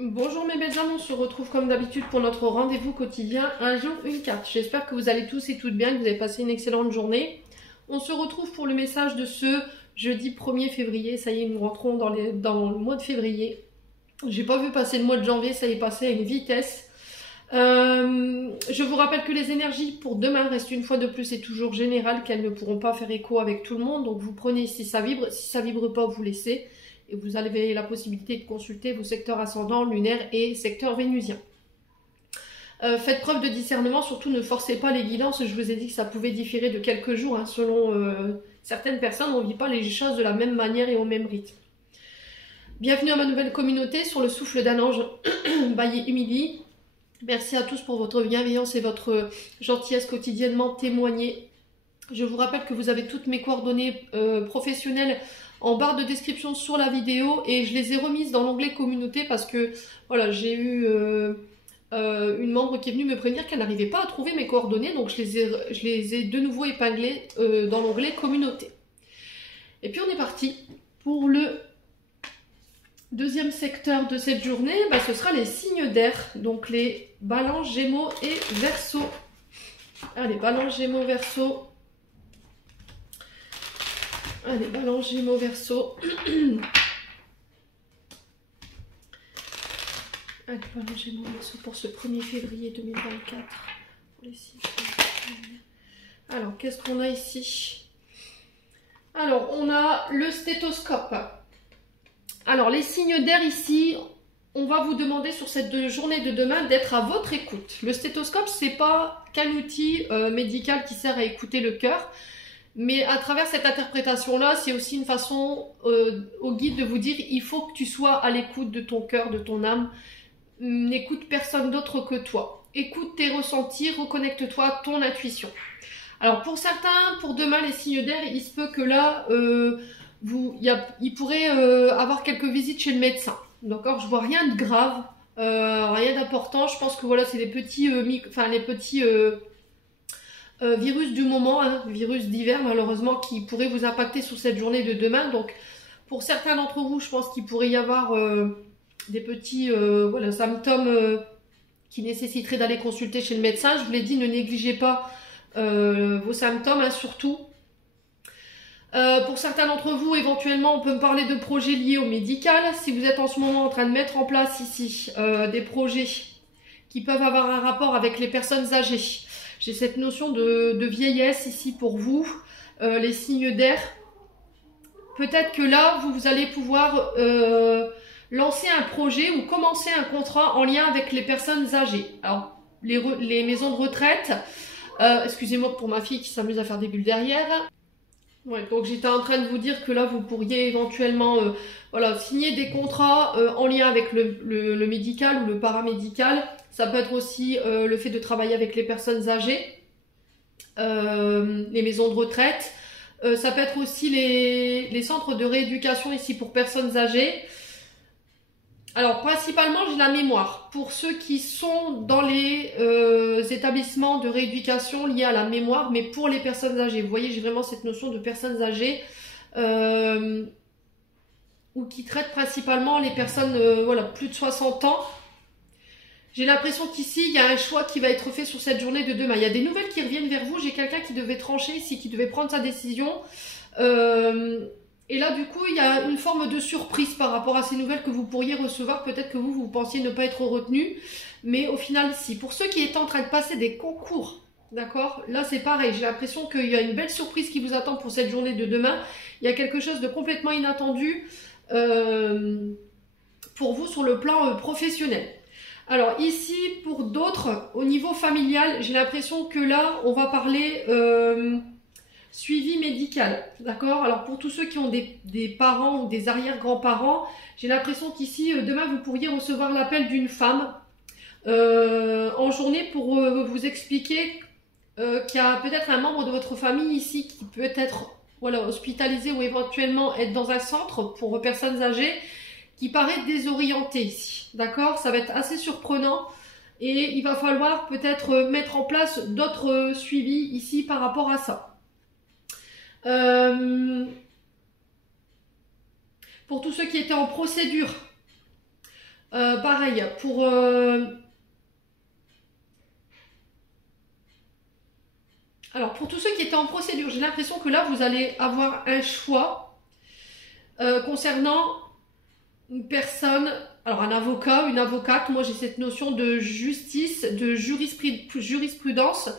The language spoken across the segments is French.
Bonjour mes belles âmes, on se retrouve comme d'habitude pour notre rendez-vous quotidien, un jour une carte. J'espère que vous allez tous et toutes bien, que vous avez passé une excellente journée. On se retrouve pour le message de ce jeudi 1er février. Ça y est, nous rentrons dans le mois de février. J'ai pas vu passer le mois de janvier, ça y est passé à une vitesse. Je vous rappelle que les énergies pour demain restent une fois de plus et toujours générales, qu'elles ne pourront pas faire écho avec tout le monde. Donc vous prenez si ça vibre pas, vous laissez. Et vous avez la possibilité de consulter vos secteurs ascendants, lunaires et secteurs vénusiens. Faites preuve de discernement, surtout ne forcez pas les guidances. Je vous ai dit que ça pouvait différer de quelques jours, hein, selon certaines personnes. On ne vit pas les choses de la même manière et au même rythme. Bienvenue à ma nouvelle communauté sur le souffle d'un ange by Emily. Merci à tous pour votre bienveillance et votre gentillesse quotidiennement témoignée. Je vous rappelle que vous avez toutes mes coordonnées professionnelles en barre de description sur la vidéo et je les ai remises dans l'onglet communauté parce que voilà, j'ai eu une membre qui est venue me prévenir qu'elle n'arrivait pas à trouver mes coordonnées, donc je les ai de nouveau épinglées dans l'onglet communauté. Et puis on est parti pour le deuxième secteur de cette journée. Ce sera les signes d'air, donc les balances, gémeaux et verseaux. Allez, balance, gémeaux, verseaux. Allez, balance, gémeaux, verseaux. Allez, balance, gémeaux, verseaux pour ce 1er février 2024. Pour les signes. Alors, qu'est-ce qu'on a ici? Alors, on a le stéthoscope. Alors, les signes d'air ici, on va vous demander sur cette journée de demain d'être à votre écoute. Le stéthoscope, c'est pas qu'un outil médical qui sert à écouter le cœur. Mais à travers cette interprétation-là, c'est aussi une façon au guide de vous dire il faut que tu sois à l'écoute de ton cœur, de ton âme. N'écoute personne d'autre que toi. Écoute tes ressentis, reconnecte-toi à ton intuition. Alors pour certains, pour demain, les signes d'air, il se peut que là, il pourrait avoir quelques visites chez le médecin. D'accord, je vois rien de grave, rien d'important. Je pense que voilà, c'est les petits, virus du moment, hein, virus d'hiver malheureusement, qui pourrait vous impacter sur cette journée de demain. Donc pour certains d'entre vous, je pense qu'il pourrait y avoir des petits symptômes qui nécessiteraient d'aller consulter chez le médecin. Je vous l'ai dit, ne négligez pas vos symptômes, hein, surtout. Pour certains d'entre vous, éventuellement, on peut me parler de projets liés au médical. Si vous êtes en ce moment en train de mettre en place ici des projets qui peuvent avoir un rapport avec les personnes âgées, j'ai cette notion de vieillesse ici pour vous, les signes d'air. Peut-être que là, vous allez pouvoir lancer un projet ou commencer un contrat en lien avec les personnes âgées. Alors, les maisons de retraite, excusez-moi pour ma fille qui s'amuse à faire des bulles derrière. Ouais, donc j'étais en train de vous dire que là, vous pourriez éventuellement signer des contrats en lien avec le médical ou le paramédical. Ça peut être aussi le fait de travailler avec les personnes âgées, les maisons de retraite. Ça peut être aussi les centres de rééducation ici pour personnes âgées. Alors principalement, j'ai la mémoire. Pour ceux qui sont dans les établissements de rééducation liés à la mémoire, mais pour les personnes âgées. Vous voyez, j'ai vraiment cette notion de personnes âgées ou qui traitent principalement les personnes plus de 60 ans. J'ai l'impression qu'ici, il y a un choix qui va être fait sur cette journée de demain. Il y a des nouvelles qui reviennent vers vous. J'ai quelqu'un qui devait trancher ici, qui devait prendre sa décision. Et là, du coup, il y a une forme de surprise par rapport à ces nouvelles que vous pourriez recevoir. Peut-être que vous pensiez ne pas être retenu. Mais au final, si. Pour ceux qui étaient en train de passer des concours, d'accord, là, c'est pareil. J'ai l'impression qu'il y a une belle surprise qui vous attend pour cette journée de demain. Il y a quelque chose de complètement inattendu pour vous sur le plan professionnel. Alors ici, pour d'autres, au niveau familial, j'ai l'impression que là, on va parler suivi médical, d'accord? Alors pour tous ceux qui ont des parents ou des arrière-grands-parents, j'ai l'impression qu'ici, demain, vous pourriez recevoir l'appel d'une femme en journée pour vous expliquer qu'il y a peut-être un membre de votre famille ici qui peut être hospitalisé ou éventuellement être dans un centre pour personnes âgées, qui paraît désorienté ici, d'accord? Ça va être assez surprenant et il va falloir peut-être mettre en place d'autres suivis ici par rapport à ça. Pour tous ceux qui étaient en procédure Pareil, alors pour tous ceux qui étaient en procédure, j'ai l'impression que là, vous allez avoir un choix concernant une personne, alors un avocat, une avocate. Moi, j'ai cette notion de justice, de jurisprudence.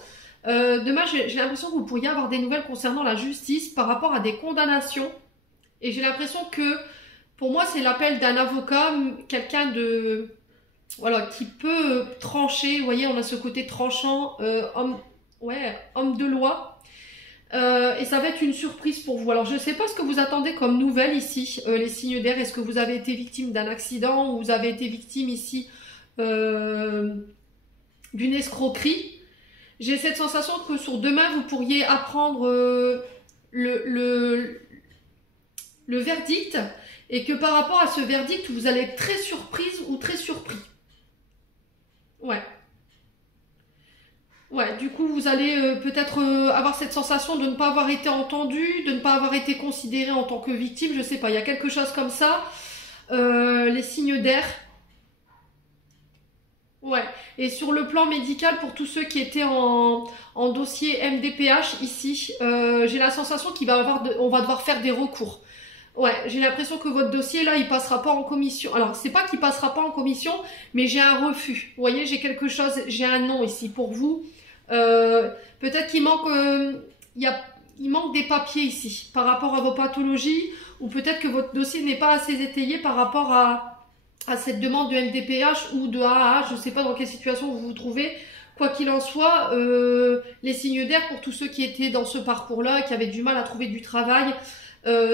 Demain, j'ai l'impression que vous pourriez avoir des nouvelles concernant la justice par rapport à des condamnations. Et j'ai l'impression que, pour moi, c'est l'appel d'un avocat, quelqu'un de, voilà, qui peut trancher. Vous voyez, on a ce côté tranchant, homme de loi. Et ça va être une surprise pour vous. Alors, je ne sais pas ce que vous attendez comme nouvelle ici, les signes d'air. Est-ce que vous avez été victime d'un accident ou vous avez été victime ici d'une escroquerie? J'ai cette sensation que sur demain, vous pourriez apprendre le verdict et que par rapport à ce verdict, vous allez être très surprise ou très surpris. Ouais. Ouais, du coup, vous allez peut-être avoir cette sensation de ne pas avoir été entendu, de ne pas avoir été considéré en tant que victime, je sais pas, il y a quelque chose comme ça. Les signes d'air. Ouais, et sur le plan médical, pour tous ceux qui étaient en dossier MDPH ici, j'ai la sensation on va devoir faire des recours. Ouais, j'ai l'impression que votre dossier là, il passera pas en commission. Alors, c'est pas qu'il passera pas en commission, mais j'ai un refus. Vous voyez, j'ai quelque chose, j'ai un non ici pour vous. Peut-être qu'il manque, il manque des papiers ici par rapport à vos pathologies, ou peut-être que votre dossier n'est pas assez étayé par rapport à cette demande de MDPH ou de AAH. Je ne sais pas dans quelle situation vous vous trouvez. Quoi qu'il en soit, les signes d'air pour tous ceux qui étaient dans ce parcours-là, qui avaient du mal à trouver du travail,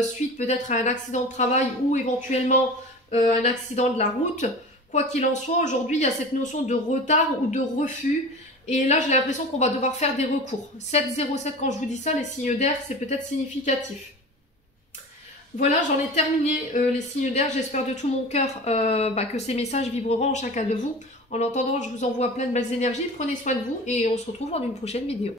suite peut-être à un accident de travail ou éventuellement un accident de la route. Quoi qu'il en soit, aujourd'hui, il y a cette notion de retard ou de refus. Et là, j'ai l'impression qu'on va devoir faire des recours. 707, quand je vous dis ça, les signes d'air, c'est peut-être significatif. Voilà, j'en ai terminé les signes d'air. J'espère de tout mon cœur que ces messages vibreront en chacun de vous. En attendant, je vous envoie plein de belles énergies. Prenez soin de vous et on se retrouve dans une prochaine vidéo.